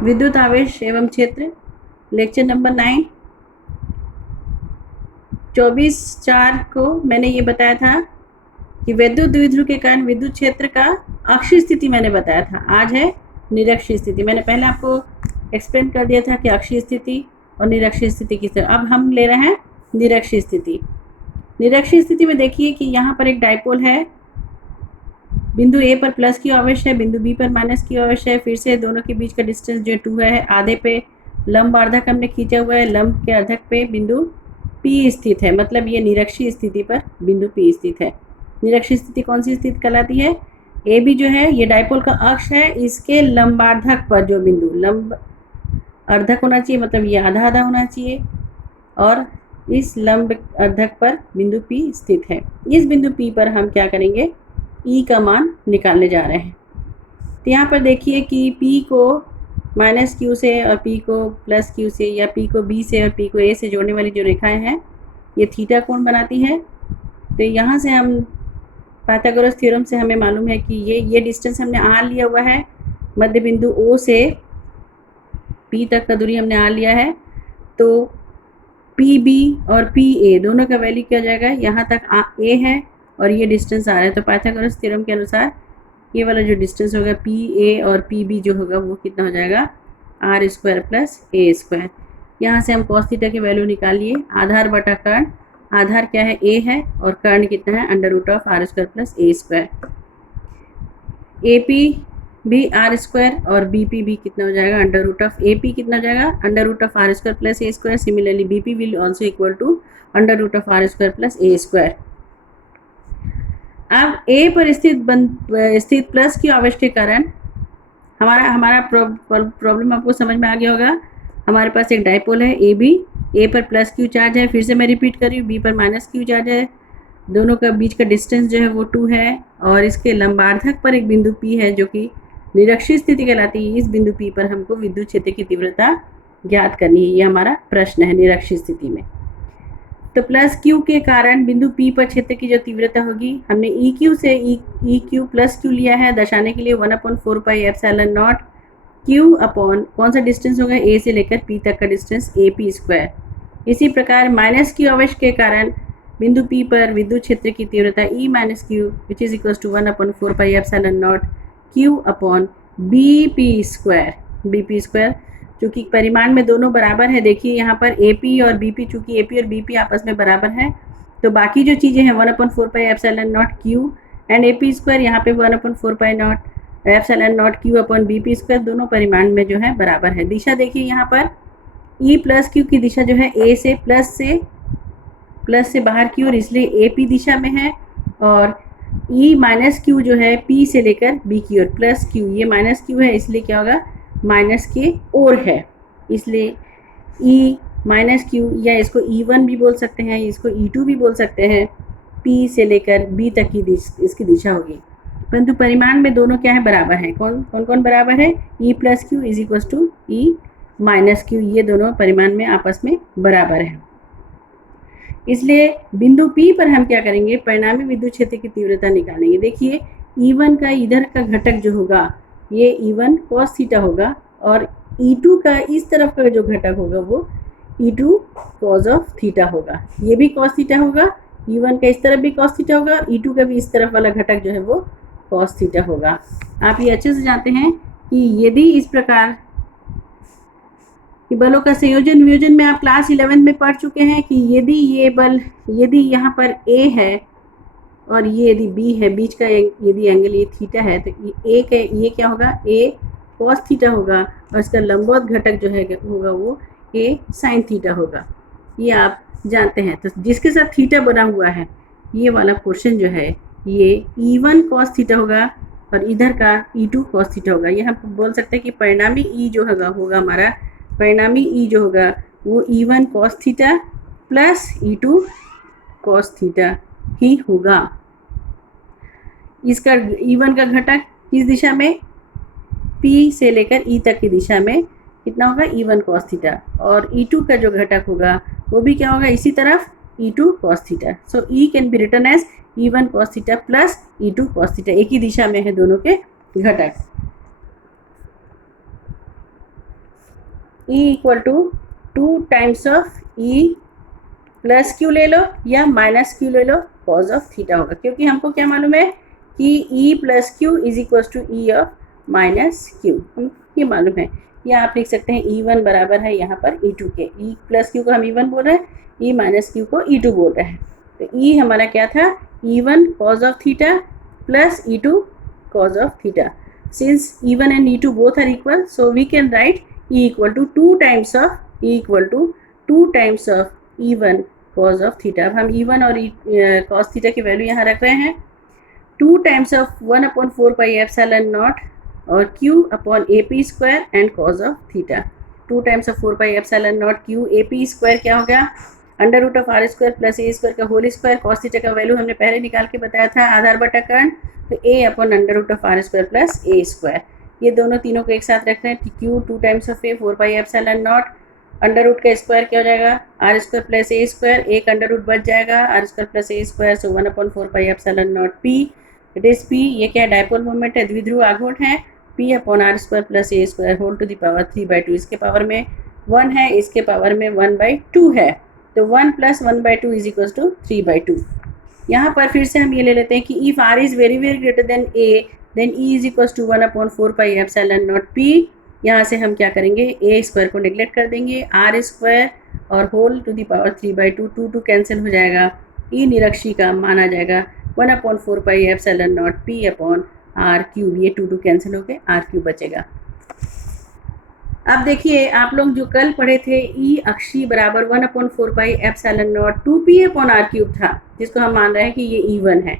विद्युत आवेश एवं क्षेत्र, लेक्चर नंबर 9। 24/4 को मैंने ये बताया था कि विद्युत द्विध्रुव के कारण विद्युत क्षेत्र का अक्षीय स्थिति मैंने बताया था। आज है निरक्षीय स्थिति। मैंने पहले आपको एक्सप्लेन कर दिया था कि अक्षीय स्थिति और निरक्षीय स्थिति किस तरह। अब हम ले रहे हैं निरक्षीय स्थिति। निरक्षीय स्थिति में देखिए कि यहाँ पर एक डाइपोल है, बिंदु ए पर प्लस की आवेश है, बिंदु बी पर माइनस की आवेश है। फिर से दोनों के बीच का डिस्टेंस जो 2 है, आधे पे लंब अर्धक हमने खींचा हुआ है, लंब के अर्धक पे बिंदु P स्थित है, मतलब ये निरक्षीय स्थिति पर बिंदु P स्थित है। निरक्षीय स्थिति कौन सी स्थिति कहलाती है? ए बी जो है ये डाइपोल का अक्ष है, इसके लंबार्धक पर जो बिंदु लंब अर्धक होना चाहिए, मतलब ये आधा आधा होना चाहिए, और इस लंब अर्धक पर बिंदु P स्थित है। इस बिंदु P पर हम क्या करेंगे? E का मान निकालने जा रहे हैं। तो यहाँ पर देखिए कि P को माइनस Q से और P को प्लस Q से, या P को B से और P को A से जोड़ने वाली जो रेखाएं हैं ये थीटा कोण बनाती है। तो यहाँ से हम पाइथागोरस थ्योरम से हमें मालूम है कि ये डिस्टेंस हमने R लिया हुआ है, मध्य बिंदु O से P तक का दूरी हमने R लिया है। तो PB और PA दोनों का वैल्यू क्या हो जाएगा? यहाँ तक A है और ये डिस्टेंस आ रहा है। तो पाइथागोरस थ्योरम के अनुसार ये वाला जो डिस्टेंस होगा PA और PB जो होगा वो कितना हो जाएगा? R² plus A²। यहाँ से हम कॉस थीटा की वैल्यू निकाल लिए। आधार बटा कर्ण, आधार क्या है? A है, और कर्ण कितना है? √R² plus A²। AP भी R² और BP भी कितना हो जाएगा? √AP कितना हो जाएगा? √R² plus A²। Similarly BP will also equal to √R² plus A²। अब A पर स्थित प्लस की आवेश के कारण हमारा प्रॉब्लम आपको समझ में आ गया होगा। हमारे पास एक डाइपोल है AB, A पर प्लस Q चार्ज है, फिर से मैं रिपीट कर रही हूँ, B पर माइनस Q चार्ज है, दोनों का बीच का डिस्टेंस जो है वो 2 है, और इसके लंबार्धक पर एक बिंदु P है जो कि निरक्षीय स्थिति कहलाती है। इस बिंदु P पर हमको विद्युत क्षेत्र की तीव्रता ज्ञात करनी है। ये हमारा प्रश्न है निरक्षीय स्थिति में। तो प्लस Q के कारण बिंदु P पर क्षेत्र की जो तीव्रता होगी, हमने EQ से EQ प्लस Q लिया है दर्शाने के लिए 1/4 pi epsilon not Q upon कौन सा डिस्टेंस होगा? A से लेकर P तक का डिस्टेंस AP²। इसी प्रकार माइनस Q आवेश के कारण बिंदु P पर विद्युत क्षेत्र की तीव्रता E minus Q which is equal to 1/4 pi epsilon not Q upon BP²। चूँकि परिमाण में दोनों बराबर है, देखिए यहाँ पर AP और BP, चूँकि AP और BP आपस में बराबर है, तो बाकी जो चीज़ें हैं 1/4 pi epsilon not Q and AP², यहाँ पे 1/4 pi not epsilon not Q upon BP², दोनों परिमाण में जो है बराबर है। दिशा देखिए यहाँ पर E प्लस Q की दिशा जो है A से प्लस से बाहर की ओर, इसलिए AP दिशा में है, और E माइनस Q जो है P से लेकर B की ओर प्लस Q, ये माइनस Q है इसलिए क्या होगा? माइनस के ओर है, इसलिए E माइनस Q, या इसको E1 भी बोल सकते हैं, इसको E2 भी बोल सकते हैं, P से लेकर B तक की इसकी दिशा होगी। परंतु परिमाण में दोनों क्या है? बराबर है। कौन बराबर है? E plus Q is equal to E minus Q, ये दोनों परिमाण में आपस में बराबर है। इसलिए बिंदु P पर हम क्या करेंगे? परिणामी विद्युत क्षेत्र की तीव्रता निकालेंगे। देखिए E1 का इधर का घटक जो होगा ये E1 cos थीटा होगा, और E2 का इस तरफ का जो घटक होगा वो E2 cos ऑफ थीटा होगा। ये भी cos थीटा होगा, E1 का इस तरफ भी cos थीटा होगा, E2 का भी इस तरफ वाला घटक जो है वो cos थीटा होगा। आप ये अच्छे से जानते हैं कि यदि इस प्रकार कि बलों का संयोजन वियोजन में आप क्लास 11 में पढ़ चुके हैं कि यदि ये बल, यदि यहाँ पर A है और ये यदि B है, बीच का यदि एंगल ये थीटा है, तो ये क्या होगा? A cos थीटा होगा, और इसका लंबवत घटक जो है होगा वो A sin थीटा होगा। ये आप जानते हैं। तो जिसके साथ थीटा बना हुआ है ये वाला पोर्शन जो है ये E1 cos थीटा होगा, और इधर का E2 cos थीटा होगा। ये हम बोल सकते हैं कि परिणामी E जो होगा हमारा परिणामी E जो होगा वो E1 cos theta plus E2 cos theta ही होगा। इसका E1 का घटक किस दिशा में? P से लेकर E तक की दिशा में कितना होगा? E1 cos थीटा, और E2 का जो घटक होगा वो भी क्या होगा? इसी तरफ E2 cos theta. So E can be written as E1 cos theta plus E2 cos theta, एक ही दिशा में है दोनों के घटक। E equal to 2 times of E plus Q ले लो या माइनस क्यू ले लो, कॉज ऑफ थीटा होगा, क्योंकि हमको क्या मालूम है कि E plus Q is equal to E of minus Q, हमको ये मालूम है। या आप लिख सकते हैं E1 बराबर है यहाँ पर E2 के, E प्लस क्यू को हम E1 बोल रहे हैं, E माइनस क्यू को E2 बोल रहे हैं। तो E हमारा क्या था, E1 cause of theta plus E2 cos of theta. Since E1 and E2 both are equal, so we can write E equal to 2 times of E1 cos of theta. अब हम E1 और cos theta की value यहाँ रख रहे हैं, 2 times of 1/4 pi epsilon naught और Q upon AP square and cos of theta. 2 times of 4 pi epsilon not Q AP square क्या हो गया, under root of R square plus A square का होल स्क्वायर, कॉस थीटा का value हमने पहले निकाल के बताया था, आधार बटा कर्ण, तो A upon under root of R square plus A square. ये दोनों तीनों को एक साथ रख रहे हैं, Q 2 times of A 4 pi epsilon not, under root का स्क्वायर क्या हो जाएगा, R square plus A square, एक अंडर रूट बच जाएगा, R square plus A square, so 1/4 pi epsilon not P, it is P, ये क्या है, डायपोल मोमेंट है, द्विध्रुव आघूर्ण है, P upon R square plus A square whole to the power 3/2, इसके पावर में 1 है, इसके पावर में 1/2 है, तो 1 प्लस 1/2 इज इक्वल टू 3/2। यहाँ पर फिर से हम ये ले लेते हैं कि if R is very very greater than A then E is equal to 1/4 pi epsilon not P. यहाँ से हम क्या करेंगे, ए स्क्वायर को नेग्लेक्ट कर देंगे, आर स्क्वायर और whole to the power 3/2, 2 cancel हो जाएगा, ई निरक्षी का माना जाएगा 1/4 pi epsilon not P upon R cube, ये 2 कैंसिल हो गए, आर क्यूब बचेगा। अब देखिए आप लोग जो कल पढ़े थे, ई अक्षी बराबर 1/4 pi epsilon not 2p upon R cube था, जिसको हम मान रहे हैं कि ये E1 है।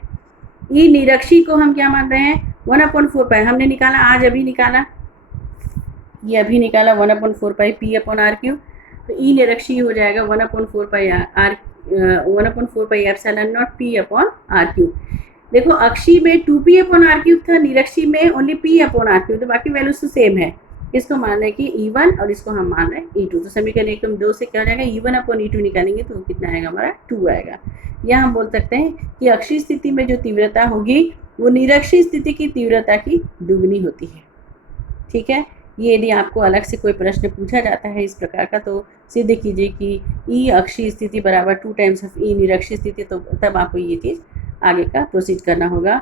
ई निरक्षी को हम क्या मान रहे हैं, 1/4 पाई, हमने निकाला आज अभी निकाला, ये अभी निकाला 1/4 pi p upon R cube, तो ई निरक्षी हो जाएगा 1/4 pi epsilon not p upon R cube. देखो अक्षी में 2p अपॉन आर क्यूब था, निरक्षी में only p upon R cube, तो बाकी वैल्यूज तो सेम है, इसको मान रहे हैं कि E1 और इसको हम मान रहे हैं E2, तो समीकरण 1 2 से क्या हो जाएगा, E1 अपॉन E2 निकालेंगे तो कितना आएगा हमारा 2 आएगा। या हम बोल सकते हैं कि अक्षीय स्थिति में जो तीव्रता होगी वो निरक्षीय स्थिति की तीव्रता की दुगनी होती है। ठीक है, ये यदि आपको अलग से कोई प्रश्न पूछा जाता है इस प्रकार का, तो सिद्ध कीजिए कि E अक्षीय स्थिति बराबर 2 टाइम्स ऑफ E निरक्षीय स्थिति, तो तब आपको ये चीज़ आगे का प्रोसीड करना होगा।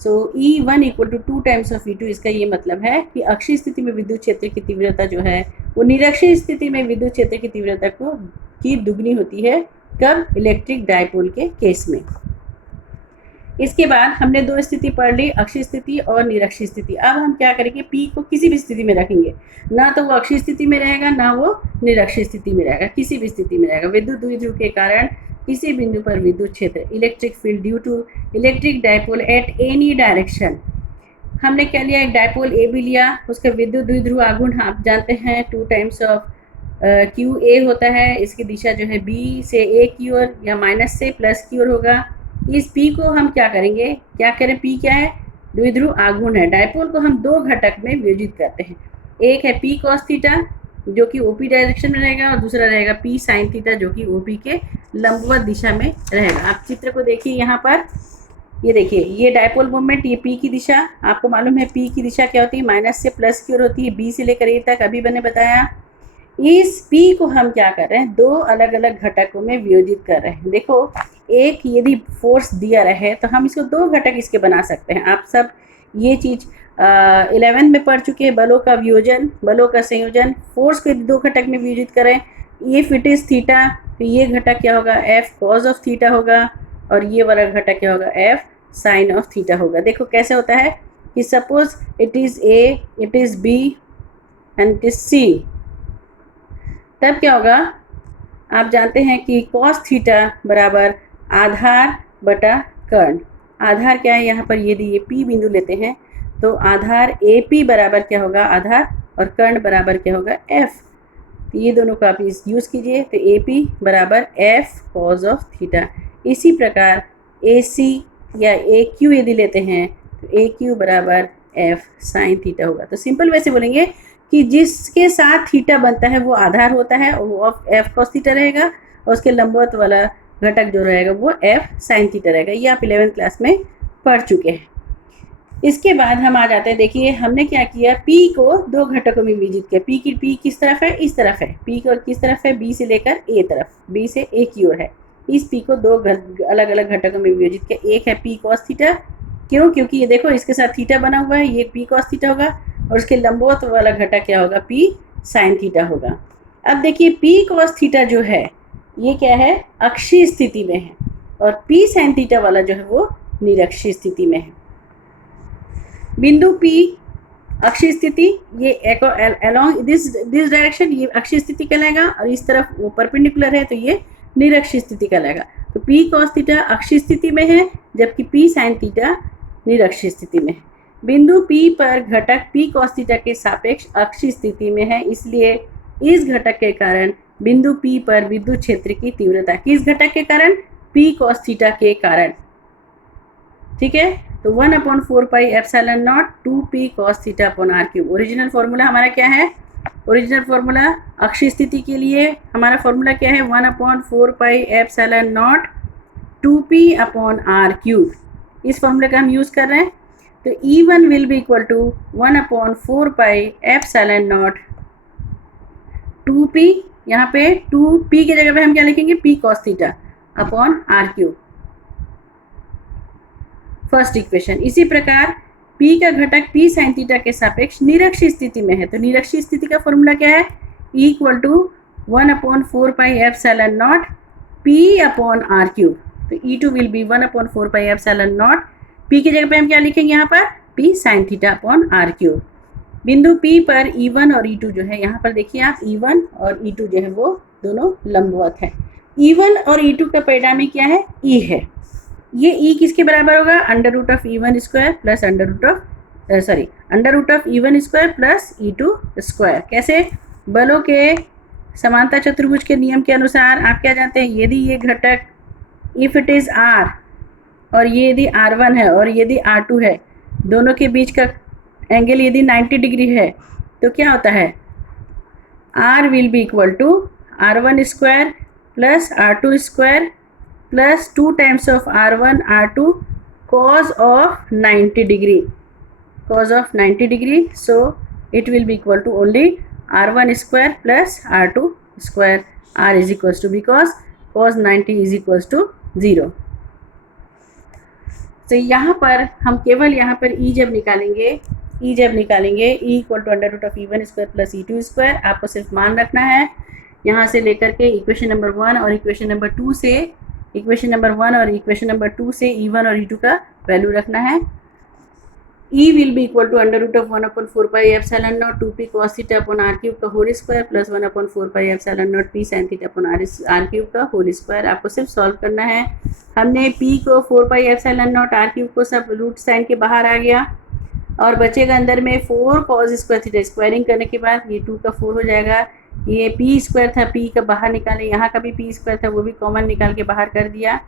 So E1 equal to 2 times of E2, इसका ये मतलब है कि अक्षीय स्थिति में विद्युत क्षेत्र की तीव्रता जो है वो निरक्षीय स्थिति में विद्युत क्षेत्र की तीव्रता की दुगनी होती है, कब, इलेक्ट्रिक डायपोल के केस में। इसके बाद हमने 2 स्थिति पढ़ ली, अक्षीय स्थिति और निरक्षीय स्थिति। अब हम क्या करेंगे, P को किसी भी स्थिति में रखेंगे, ना तो वो अक्षीय स्थिति में रहेगा ना वो निरक्षीय स्थिति में रहेगा, किसी भी स्थिति में रहेगा। विद्युत द्विध्रुव के कारण किसी बिंदु पर विद्युत क्षेत्र, electric field due to electric dipole at any direction. हमने क्या लिया, एक डायपोल ए भी लिया, उसका विद्युत द्विध्रुव आघूर्ण आप जानते हैं 2 टाइम्स ऑफ क्यू ए होता है, इसकी दिशा जो है बी से ए की ओर या माइनस से प्लस की ओर होगा। इस पी को हम क्या करेंगे, क्या करें, पी क्या है, द्विध्रुव आघूर्ण है, डायपोल को हम 2 घटक में विभाजित करते हैं, एक है पी कॉस थीटा जो कि ओपी डायरेक्शन में रहेगा और दूसरा रहेगा पी साइन थीटा जो कि ओपी के लंबवत दिशा में रहेगा। आप चित्र को देखिए, यहाँ पर ये देखिए, ये डायपोल मोमेंट, ये पी की दिशा, आपको मालूम है पी की दिशा क्या होती है, माइनस से प्लस की ओर होती है, बी से लेकर ए तक, अभी मैंने बताया। इस पी को हम क्या कर रहे हैं, 2 अलग अलग घटकों में वियोजित कर रहे हैं। देखो एक यदि फोर्स दिया रहे तो हम इसको 2 घटक इसके बना सकते हैं। आप सब ये चीज़ 11 में पढ़ चुके हैं, बलों का वियोजन, बलों का संयोजन, फोर्स को 2 घटक में वियोजित करें, इफ इट इज़ थीटा तो ये घटक क्या होगा, एफ कॉज ऑफ थीटा होगा, और ये वाला घटक क्या होगा, एफ साइन ऑफ थीटा होगा। देखो कैसे होता है कि suppose it is A, it is B and it is C, तब क्या होगा, आप जानते हैं कि कॉस थीटा बराबर आधार बटा कर्ण। आधार क्या है, यहाँ पर यदि ये पी बिंदु लेते हैं तो आधार ए पी बराबर क्या होगा, आधार, और कर्ण बराबर क्या होगा, एफ। तो ये दोनों को आप यूज़ कीजिए, तो ए पी बराबर एफ कॉज ऑफ थीटा। इसी प्रकार ए सी या ए क्यू यदि लेते हैं तो ए क्यू बराबर एफ साइन थीटा होगा। तो सिंपल वैसे बोलेंगे कि जिसके साथ थीटा बनता है वो आधार होता है, वो एफ कॉस थीटा रहेगा, और उसके लंबवत वाला घटक जो रहेगा वो एफ साइन थीटा रहेगा। ये आप 11th क्लास में पढ़ चुके हैं। इसके बाद हम आ जाते हैं, देखिए हमने क्या किया, P को दो घटकों में विभाजित किया। P किस तरफ है, इस तरफ है। P को किस तरफ है, B से लेकर A तरफ, B से A की ओर है। इस P को दो अलग अलग घटकों में विभाजित किया। एक है P cos थीटा, क्यों, क्योंकि ये देखो इसके साथ थीटा बना हुआ है, ये P cos थीटा होगा, और उसके लंबवत वाला घटक क्या होगा, P sin थीटा होगा। अब देखिए P cos थीटा जो है ये क्या है, अक्षीय स्थिति में है, और P sin थीटा वाला जो है वो निरक्षीय स्थिति में है। बिंदु P अक्षीय स्थिति, ये अलोंग दिस डायरेक्शन ये अक्षीय स्थिति कहलाएगा, और इस तरफ वो परपेंडिकुलर है तो ये निरक्षीय स्थिति कहलाएगा। तो P cos थीटा अक्षीय स्थिति में है, जबकि P sin थीटा निरक्षीय स्थिति में है। बिंदु P पर घटक P cos थीटा के सापेक्ष अक्षीय स्थिति में है, इसलिए इस घटक के कारण बिंदु P पर विद्युत क्षेत्र की तीव्रता, किस घटक के कारण, P cos थीटा के कारण, ठीक है। तो 1/4 pi epsilon not 2p cos theta upon R cube. Original formula हमारा क्या है, ओरिजिनल फॉर्मूला अक्षीय स्थिति के लिए हमारा फॉर्मूला क्या है, 1/4 pi epsilon not 2p upon R cube. इस फॉर्मूले का हम यूज़ कर रहे हैं। तो E1 will be equal to 1/4 pi epsilon not 2p, यहाँ पे 2p की जगह पे हम क्या लिखेंगे, p cos theta upon R cube, first equation. इसी प्रकार P का घटक P sin थीटा के सापेक्ष निरक्षीय स्थिति में है, तो निरक्षीय स्थिति का फॉर्मूला क्या है, E equal to 1/4 pi epsilon not P upon R cube. तो E2 will be 1/4 pi epsilon not, P की जगह पे हम क्या लिखेंगे यहाँ पर, P sin theta upon R cube. बिंदु P पर E1 और E2 जो है, यहाँ पर देखिए आप E1 और E2 जो है वो दोनों लंबवत है। E1 और E2 का परिणामी क्या है, E है। ये E किसके बराबर होगा, under root of E1 square plus under root of E1 square plus E2 square. कैसे, बलों के समानता चतुर्भुज के नियम के अनुसार आप क्या जानते हैं, यदि ये घटक इफ इट इज R और ये यदि R1 है और यदि R2 है, दोनों के बीच का एंगल यदि 90 डिग्री है, तो क्या होता है, R will be equal to R1 square plus R2 square plus 2 times of R1 R2 cos of 90 degree, so it will be equal to only R1 square plus R2 square, R is equals to, because cos 90 is equals to 0। तो यहाँ पर हम केवल यहाँ पर E जब निकालेंगे E equal to under root of E1 square plus E2 square, आपको सिर्फ मान रखना है, यहाँ से लेकर के इक्वेशन नंबर 1 और इक्वेशन नंबर 2 से E1 और E2 का वैल्यू रखना है। E will be equal to under root of 1/4 pi epsilon not 2p cos theta upon R cube का whole square plus 1/4 pi epsilon not p sin theta upon R cube का whole square. आपको सिर्फ solve करना है। हमने p को 4 pi epsilon not R cube को सब रूट साइन के बाहर आ गया, और बचेगा अंदर में 4 cos स्क्वायर थीटा। स्क्वायरिंग करने के बाद ये 2 का 4 हो जाएगा। ये p स्क्वायर था, p का बाहर निकाले, यहाँ का भी p स्क्वायर था, वो भी कॉमन निकाल के बाहर कर दिया।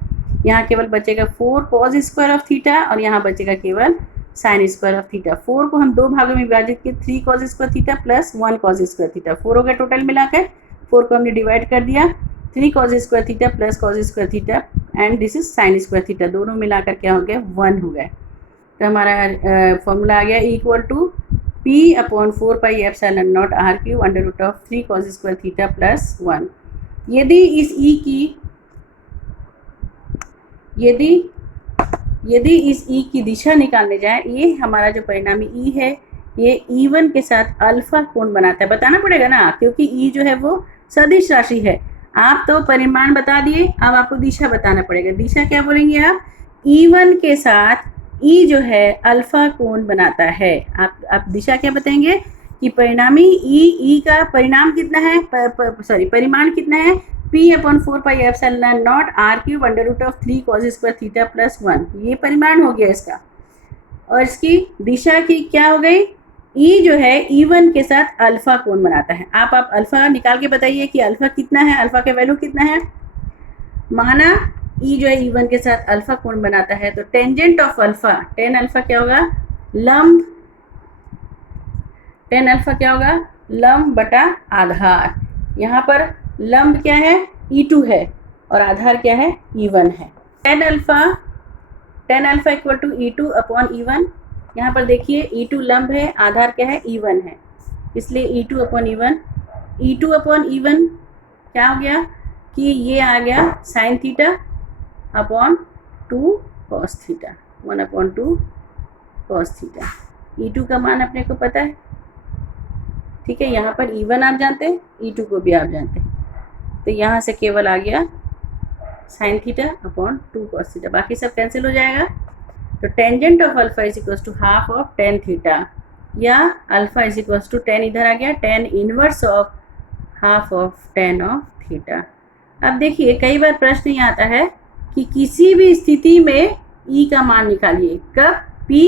यहाँ केवल बचेगा 4 cos स्क्वायर ऑफ थीटा, और यहाँ बचेगा केवल साइन स्क्वायर ऑफ थीटा। 4 को हम दो भागों में विभाजित किए, 3 cos square theta plus 1 cos square theta. 4 हो गया टोटल मिलाकर, 4 को हमने डिवाइड कर दिया, 3 cos square theta plus cos square theta, and this is sine square theta. दोनों मिलाकर क्या हो गया, 1 हो गया। तो हमारा फॉर्मूला आ गया equal to p upon 4 pi epsilon not R cube under root of 3 cos square theta plus 1। यदि इस E की दिशा निकालने जाए, ये हमारा जो परिणामी E है, ये E1 के साथ अल्फा कोण बनाता है। बताना पड़ेगा ना, क्योंकि E जो है वो सदिश राशि है। आप तो परिमाण बता दिए, अब आपको दिशा बताना पड़ेगा। दिशा क्या बोलेंगे आप, E1 के साथ E जो है अल्फा कोण बनाता है। आप दिशा क्या बताएंगे कि परिणामी E का परिणाम कितना है, परिमाण कितना है, p upon 4 pi epsilon not R cube under root of 3 cos square theta plus 1। ये परिमाण हो गया इसका, और इसकी दिशा की क्या हो गई, E जो है E1 के साथ अल्फा कोण बनाता है। आप अल्फा निकाल के बताइए कि अल्फा कितना है, अल्फा का वैल्यू कितना है। माना E जो है E1 के साथ अल्फा कोण बनाता है, तो tangent of alpha, tan alpha क्या होगा, लंब, टेन अल्फा क्या होगा, लंब बटा आधार। यहाँ पर लंब क्या है, E2 है, और आधार क्या है, E1 है। Tan alpha equal to E2 upon E1। यहाँ पर देखिए E2 लंब है, आधार क्या है E1 है, इसलिए E2 upon E1, E2 upon E1 क्या हो गया कि ये आ गया sine theta upon 2 cos theta, 1/2 cos theta. E2 का मान अपने को पता है, ठीक है। यहाँ पर E1 आप जानते हैं, E2 को भी आप जानते हैं, तो यहाँ से केवल आ गया sine theta upon 2 cos theta, बाकी सब कैंसिल हो जाएगा। तो tangent of alpha is equals to half of tan theta, या alpha is equals to tan इधर आ गया, tan inverse of half of tan of theta. अब देखिए कई बार प्रश्न ये आता है कि किसी भी स्थिति में E का मान निकालिए, कब? P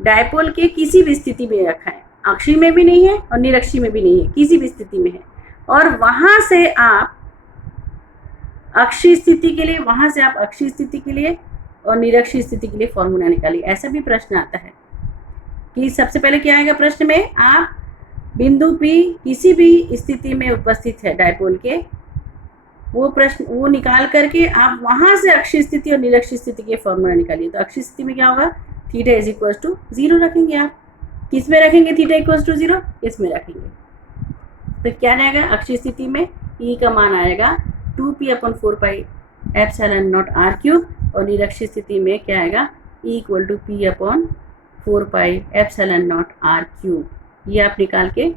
डायपोल के किसी भी स्थिति में रखा है, अक्षीय में भी नहीं है और निरक्षीय में भी नहीं है, किसी भी स्थिति में है, और वहां से आप अक्षीय स्थिति के लिए, वहां से आप अक्षीय स्थिति के लिए और निरक्षीय स्थिति के लिए फॉर्मूला निकालिए। ऐसा भी प्रश्न आता है कि सबसे पहले क्या आएगा प्रश्न में, आप बिंदु P किसी भी स्थिति में उपस्थित है डायपोल के, वो निकाल करके आप वहां से अक्षीय स्थिति और निरक्षीय स्थिति के फॉर्मूला निकालिए। तो अक्षीय स्थिति में क्या होगा, थीटा इज इक्वल टू 0 रखेंगे। आप किस में रखेंगे थीटा इक्वल टू 0? इसमें रखेंगे। तो क्या जाएगा, अक्षीय स्थिति में E का मान आएगा 2p upon 4 epsilon naught r cube, और निरक्षीय स्थिति में क्या आएगा, E equal to p upon 4 epsilon naught r cube. ये आप निकाल के